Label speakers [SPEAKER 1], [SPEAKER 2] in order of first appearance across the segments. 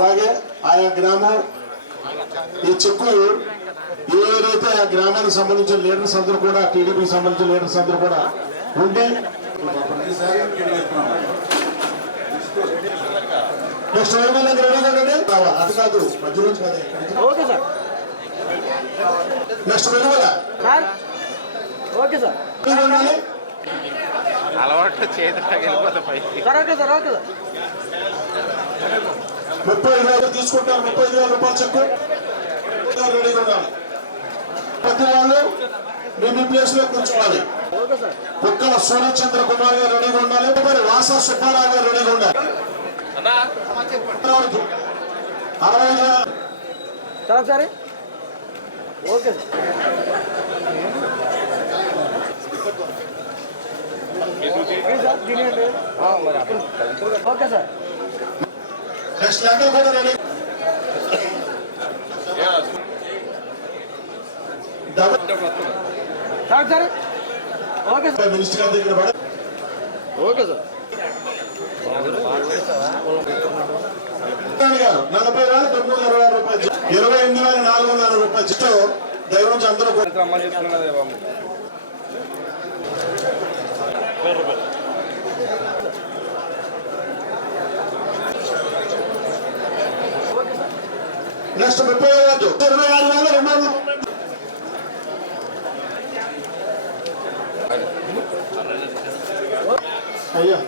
[SPEAKER 1] అలాగే ఆయా గ్రామం ఈ చెక్కు ఏదైతే ఆ గ్రామానికి సంబంధించిన లీడర్స్ అందరూ కూడా టీడీపీకి సంబంధించిన లీడర్స్ అందరూ కూడా ఉండి నెక్స్ట్ వైపు దగ్గర రావాలి. అది కాదు మధ్య రోజు కాదు.
[SPEAKER 2] Okay sir.
[SPEAKER 1] Next
[SPEAKER 2] sir okay sir.
[SPEAKER 3] అలవాటు పైకి.
[SPEAKER 2] సార్
[SPEAKER 1] ముప్పై ఐదు వేలు తీసుకుంటారు ముప్పై ఐదు వేల రూపాయలు చెక్కు రెడీగా ఉండాలి. ప్రతి వాళ్ళు మీ మీ ప్లేస్లో కూర్చోవాలి.
[SPEAKER 2] ఓకే సార్
[SPEAKER 1] కుక్కల సూర్యచంద్ర కుమార్ గారు రెడీగా ఉండాలి మరి వాస సుబ్బారావు గారు రెడీగా ఉండాలి. అరవై
[SPEAKER 2] sir. Okay okay sir. Sir okay sir
[SPEAKER 1] minister గారి దగ్గర పడ
[SPEAKER 2] ఓకే సార్
[SPEAKER 1] నలభై వేల తొమ్మిది వందల అరవై రూపాయలు ఇరవై ఎనిమిది వేల నాలుగు వందల అరవై రూపాయలు చెట్టు దైవం నుంచి అందరూ కూడా
[SPEAKER 3] రమ్మని చెప్తున్నాను కదా బాబు
[SPEAKER 1] నెక్స్ట్ ముప్పై వేలు ఇరవై ఆరు వేల రెండు వందల అయ్యా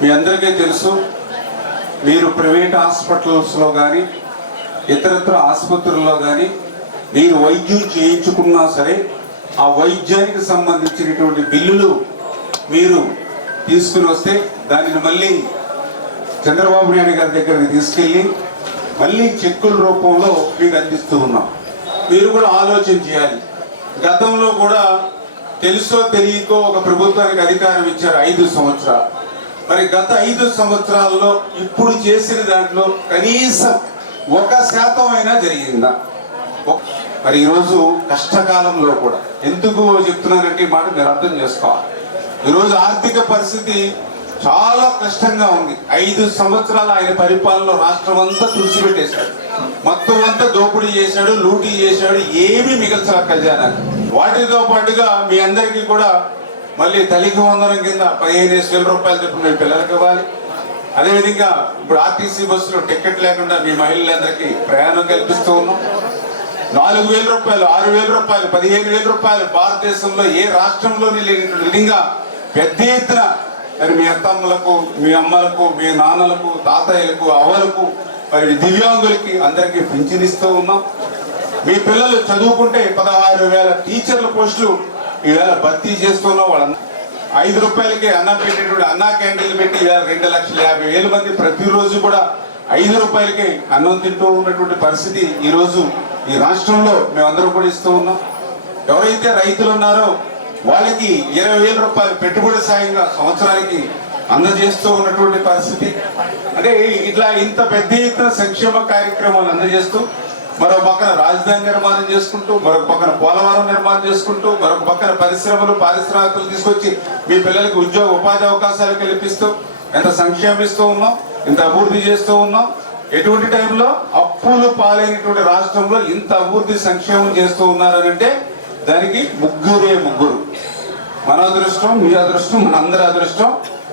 [SPEAKER 4] మీ అందరికీ తెలుసు మీరు ప్రైవేట్ హాస్పిటల్స్లో కానీ ఇతరత్ర ఆసుపత్రుల్లో కానీ మీరు వైద్యం చేయించుకున్నా సరే ఆ వైద్యానికి సంబంధించినటువంటి బిల్లులు మీరు తీసుకుని వస్తే దానిని మళ్ళీ చంద్రబాబు నాయుడు గారి దగ్గరికి తీసుకెళ్ళి మళ్ళీ చెక్కుల రూపంలో మీకు అందిస్తూ ఉన్నాం. మీరు కూడా ఆలోచన చేయాలి. గతంలో కూడా తెలుసో తెలియకో ఒక ప్రభుత్వానికి అధికారం ఇచ్చారు ఐదు సంవత్సరాలు. మరి గత ఐదు సంవత్సరాల్లో ఇప్పుడు చేసిన దాంట్లో కనీసం ఒక శాతం అయినా జరిగిందా? మరి ఈరోజు కష్టకాలంలో కూడా ఎందుకు చెప్తున్నానంటే ఈ మాట మీరు అర్థం చేసుకోవాలి. ఈరోజు ఆర్థిక పరిస్థితి చాలా కష్టంగా ఉంది. ఐదు సంవత్సరాలు ఆయన పరిపాలనలో రాష్ట్రం అంతా తుడిచిపెట్టేశాడు. మొత్తం అంతా దోపిడీ చేశాడు లూటీ చేశాడు ఏమీ మిగల్చాలి ఖజానా వాటితో పాటుగా మీ అందరికీ కూడా మళ్ళీ తల్లికి వందనం కింద పదిహేను వేల రూపాయలు చెప్పిన మీ పిల్లలకి ఇవ్వాలి. అదేవిధంగా ఇప్పుడు ఆర్టీసీ బస్సులో టికెట్ లేకుండా మీ మహిళలందరికీ ప్రయాణం కల్పిస్తూ ఉన్నాం. నాలుగు వేల రూపాయలు ఆరు వేల రూపాయలు పదిహేను వేల రూపాయలు భారతదేశంలో ఏ రాష్ట్రంలోని లేనటువంటి విధంగా పెద్ద ఎత్తున మరి మీ అత్తమ్మలకు మీ అమ్మలకు మీ నాన్నలకు తాతయ్యలకు అవ్వలకు మరి దివ్యాంగులకి అందరికీ పింఛనిస్తూ ఉన్నాం. మీ పిల్లలు చదువుకుంటే పదహారు వేల టీచర్ల పోస్టులు ఈవేళ భర్తీ చేస్తున్నాం వాళ్ళ ఐదు రూపాయలకి అన్నం పెట్టేటువంటి అన్నా క్యాంటీన్లు పెట్టి ఈవేళ రెండు లక్షల యాభై వేల మంది ప్రతిరోజు కూడా ఐదు రూపాయలకి అన్నం తింటూ ఉన్నటువంటి పరిస్థితి ఈరోజు ఈ రాష్ట్రంలో మేమందరం కూడా ఇస్తూ ఉన్నాం. ఎవరైతే రైతులు ఉన్నారో వాళ్ళకి ఇరవై వేల రూపాయలు పెట్టుబడి సాయంగా సంవత్సరానికి అందజేస్తూ ఉన్నటువంటి పరిస్థితి. అంటే ఇట్లా ఇంత పెద్ద ఎత్తున సంక్షేమ కార్యక్రమాలు అందజేస్తూ మరో పక్కన రాజధాని నిర్మాణం చేసుకుంటూ మరొక పక్కన పోలవరం నిర్మాణం చేసుకుంటూ మరొక పక్కన పరిశ్రమలు పారిశ్రామికలు తీసుకొచ్చి మీ పిల్లలకి ఉద్యోగ ఉపాధి అవకాశాలు కల్పిస్తూ ఎంత సంక్షేమిస్తూ ఉన్నాం ఇంత అభివృద్ధి చేస్తూ ఉన్నాం ఎటువంటి టైంలో అప్పులు పాలైనటువంటి రాష్ట్రంలో ఇంత అభివృద్ధి సంక్షేమం చేస్తూ ఉన్నారనంటే దానికి ముగ్గురే ముగ్గురు. మన అదృష్టం మీ అదృష్టం మనందరి అదృష్టం.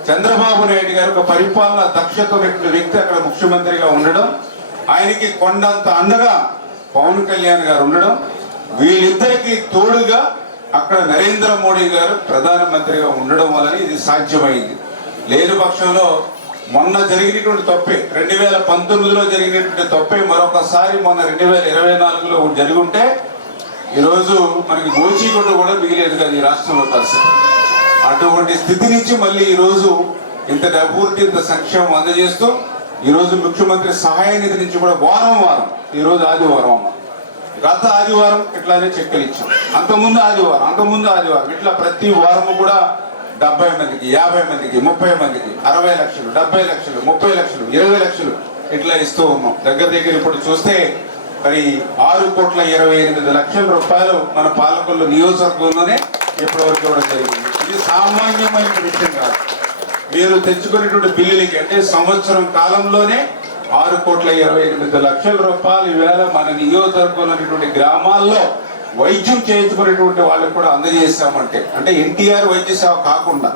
[SPEAKER 4] చంద్రబాబు నాయుడు గారు ఒక పరిపాలన దక్షత ఉన్నటువంటి వ్యక్తి అక్కడ ముఖ్యమంత్రిగా ఉండడం. ఆయనకి కొండంత అండగా పవన్ కళ్యాణ్ గారు ఉండడం వీళ్ళిద్దరికి తోడుగా అక్కడ నరేంద్ర మోడీ గారు ప్రధానమంత్రిగా ఉండడం వలన ఇది సాధ్యమైంది. లేని పక్షంలో మొన్న జరిగినటువంటి తప్పే రెండు వేల పంతొమ్మిదిలో జరిగినటువంటి తప్పే మరొకసారి మొన్న రెండు వేల ఇరవై నాలుగులో జరిగి ఉంటే ఈరోజు మనకి గోచీగుండ కూడా మిగిలేదు కదా ఈ రాష్ట్రంలో పరిస్థితి అటువంటి స్థితి నుంచి మళ్ళీ ఈరోజు ఇంత డబ్బు ఇంత సంక్షేమం అందజేస్తూ ఈరోజు ముఖ్యమంత్రి సహాయ నిధి నుంచి కూడా వారం వారం ఈరోజు ఆదివారం అమ్మ. గత ఆదివారం ఇట్లానే చెక్కలు ఇచ్చాం. అంతకుముందు ఆదివారం అంతకుముందు ఆదివారం. ఇట్లా ప్రతి వారం కూడా డెబ్బై మందికి యాభై మందికి ముప్పై మందికి అరవై లక్షలు డెబ్బై లక్షలు ముప్పై లక్షలు ఇరవై లక్షలు ఇట్లా ఇస్తూ ఉన్నాం. దగ్గర దగ్గర ఇప్పుడు చూస్తే మరి ఆరు కోట్ల ఇరవై ఎనిమిది లక్షల రూపాయలు మన పాలకొల్లు నియోజకవర్గంలోనే ఇప్పటివరకు ఇవ్వడం జరిగింది. ఇది సామాన్యమైన విషయం కాదు. మీరు తెచ్చుకునేటువంటి బిల్లులకి అంటే సంవత్సరం కాలంలోనే ఆరు కోట్ల ఇరవై ఎనిమిది లక్షల రూపాయలు ఈవేళ మన నియోజకవర్గంలోనేటువంటి గ్రామాల్లో వైద్యం చేయించుకునేటువంటి వాళ్ళకి కూడా అందజేశామంటే అంటే ఎన్టీఆర్ వైద్య సేవ కాకుండా